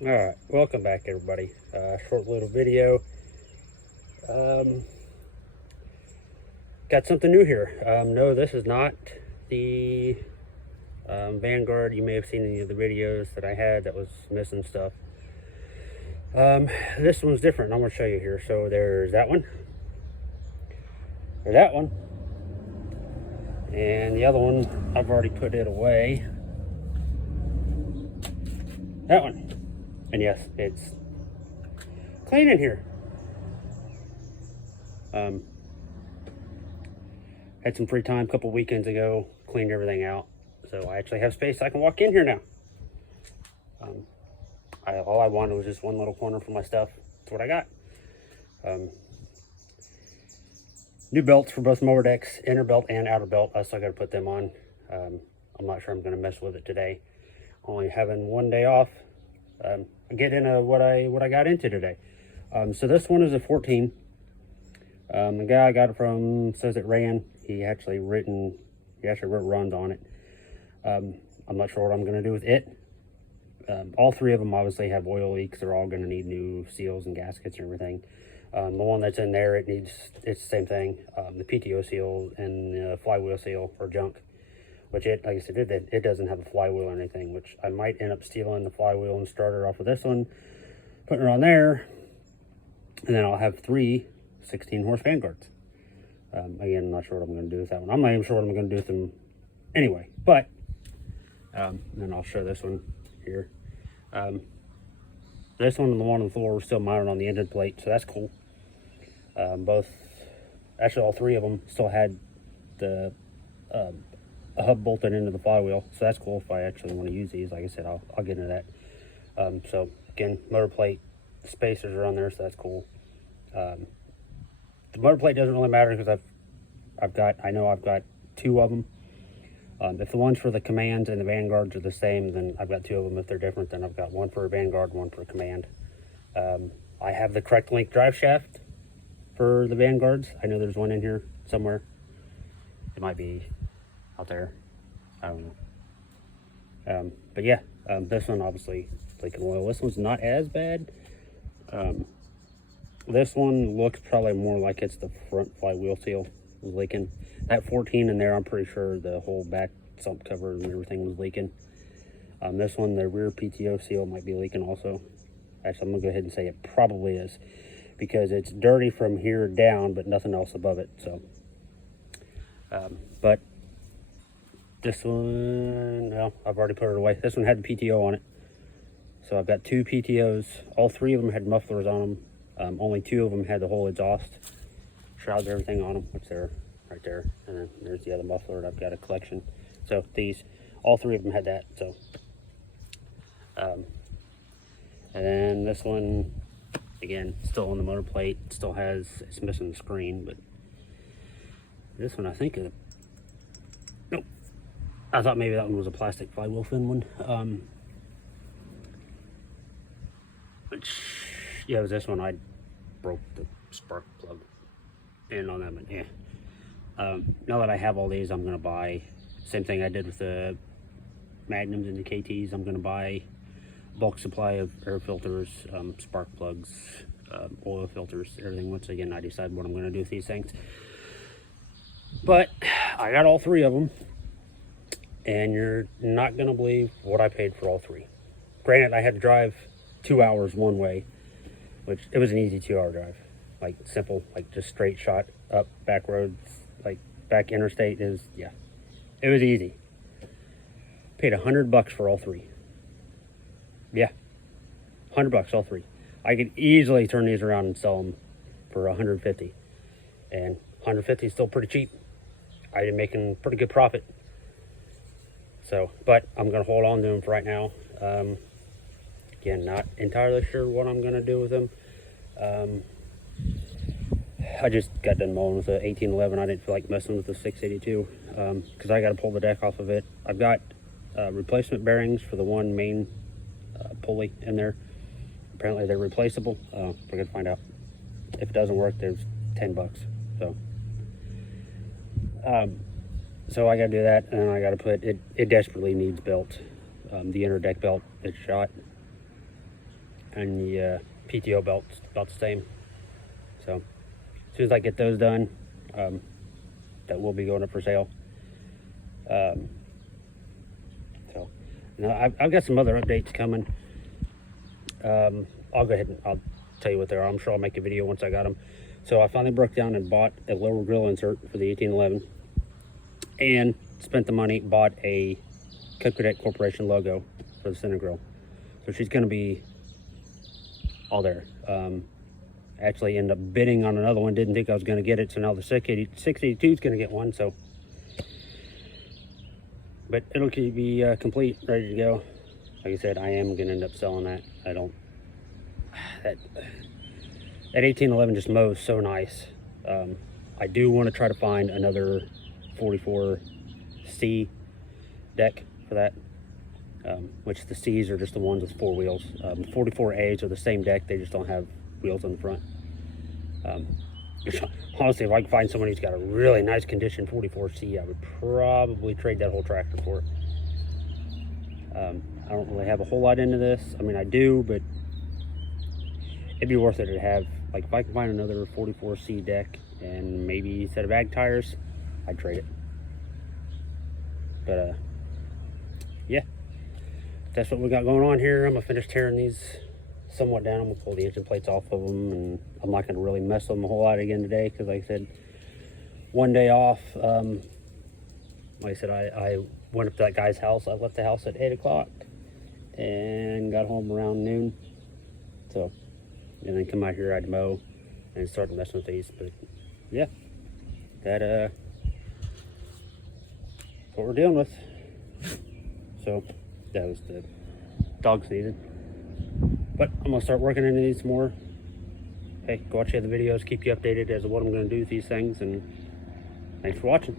Alright, welcome back everybody. Short little video. Got something new here. No, this is not the Vanguard. You may have seen any of the videos that I had that was missing stuff. This one's different. I'm going to show you here. So there's that one. There's that one. And the other one, I've already put it away. That one. And yes, it's clean in here. Had some free time a couple weekends ago, cleaned everything out. So I actually have space. I can walk in here now. All I wanted was just one little corner for my stuff. That's what I got. New belts for both mower decks, inner belt and outer belt. I still got to put them on. I'm not sure I'm going to mess with it today. Only having one day off. Get into what I got into today. So this one is a 14. The guy I got it from says it ran. He actually wrote runs on it. I'm not sure what I'm going to do with it. All three of them obviously have oil leaks. They're all going to need new seals and gaskets and everything. The one that's in there, it's the same thing. The PTO seal and the flywheel seal are junk. Which like I said, it doesn't have a flywheel or anything, which I might end up stealing the flywheel and starter off of this one, putting it on there, and then I'll have 3 16-horse Vanguards. Again, I'm not sure what I'm going to do with that one. I'm not even sure what I'm going to do with them anyway, but then I'll show this one here. This one and the one on the floor were still mounted on the engine plate, so that's cool. Actually all 3 of them still had the a hub bolted into the flywheel, so that's cool. If I actually want to use these, like I said, I'll get into that. So again, motor plate spacers are on there, so that's cool. The motor plate doesn't really matter because I've got 2 of them. If the ones for the Commands and the Vanguards are the same, then I've got 2 of them. If they're different, then I've got one for a Vanguard, one for a Command. I have the correct length drive shaft for the Vanguards. I know there's one in here somewhere. It might be out there, I don't know. But yeah, this one obviously leaking oil. This one's not as bad. This one looks probably more like it's the front flywheel seal was leaking. That 14 in there, I'm pretty sure the whole back sump cover and everything was leaking. This one, the rear PTO seal might be leaking also. Actually, I'm gonna go ahead and say it probably is, because it's dirty from here down, but nothing else above it. So, but this one, no, I've already put it away. This one had the PTO on it. So I've got 2 PTOs. All 3 of them had mufflers on them. Only 2 of them had the whole exhaust shrouds, everything on them, which they're right there. And then there's the other muffler. I've got a collection. So all 3 of them had that. So, and then this one, again, still on the motor plate. It's missing the screen, but this one I think is, nope. I thought maybe that one was a plastic flywheel fin one. Yeah, it was this one. I broke the spark plug in on that, but yeah. Now that I have all these, I'm going to buy, same thing I did with the Magnums and the KTs, I'm going to buy bulk supply of air filters, spark plugs, oil filters, everything. Once again, I decide what I'm going to do with these things. But I got all 3 of them, and you're not going to believe what I paid for all 3. Granted, I had to drive 2 hours one way, which it was an easy 2-hour drive. Like simple, like just straight shot up back roads, like back interstate it was easy. Paid $100 for all 3. Yeah, $100 all 3. I could easily turn these around and sell them for $150, and $150 is still pretty cheap. I'm making pretty good profit. So, but I'm gonna hold on to them for right now. Again, not entirely sure what I'm gonna do with them. I just got done mowing with the 1811. I didn't feel like messing with the 682 because I got to pull the deck off of it. I've got replacement bearings for the one main pulley in there. Apparently they're replaceable. We're gonna find out. If it doesn't work, there's $10. So I got to do that, and I got to put it. It desperately needs belt. The inner deck belt is shot. and the PTO belt's about the same. So as soon as I get those done, that will be going up for sale. So now I've got some other updates coming. I'll go ahead and I'll tell you what they are. I'm sure I'll make a video once I got them. So I finally broke down and bought a lower grill insert for the 1811, and spent the money, bought a Cadet Corporation logo for the center grill. So she's going to be all there. Actually ended up bidding on another one, didn't think I was going to get it, so now the 682 is going to get one. So, but it'll be complete, ready to go. Like I said, I am going to end up selling that. That 1811 just mows so nice. I do want to try to find another 44C deck for that, which the C's are just the ones with 4 wheels. 44As are the same deck, they just don't have wheels on the front. Honestly, if I can find someone who's got a really nice condition 44C, I would probably trade that whole tractor for it. I don't really have a whole lot into this. I mean, I do, but it'd be worth it to have, like, if I can find another 44C deck and maybe a set of ag tires, I'd trade it. But yeah, that's what we got going on here. I'm gonna finish tearing these somewhat down. I'm gonna pull the engine plates off of them, and I'm not gonna really mess with them a whole lot again today, because like I said, one day off. Like I said, I went up to that guy's house. I left the house at 8 o'clock and got home around noon. So, and then come out here, I'd mow and start messing with these. But yeah, that's what we're dealing with. So that was the dogs needed. But I'm gonna start working into these more. Hey, go watch the other videos, keep you updated as to what I'm gonna do with these things, and thanks for watching.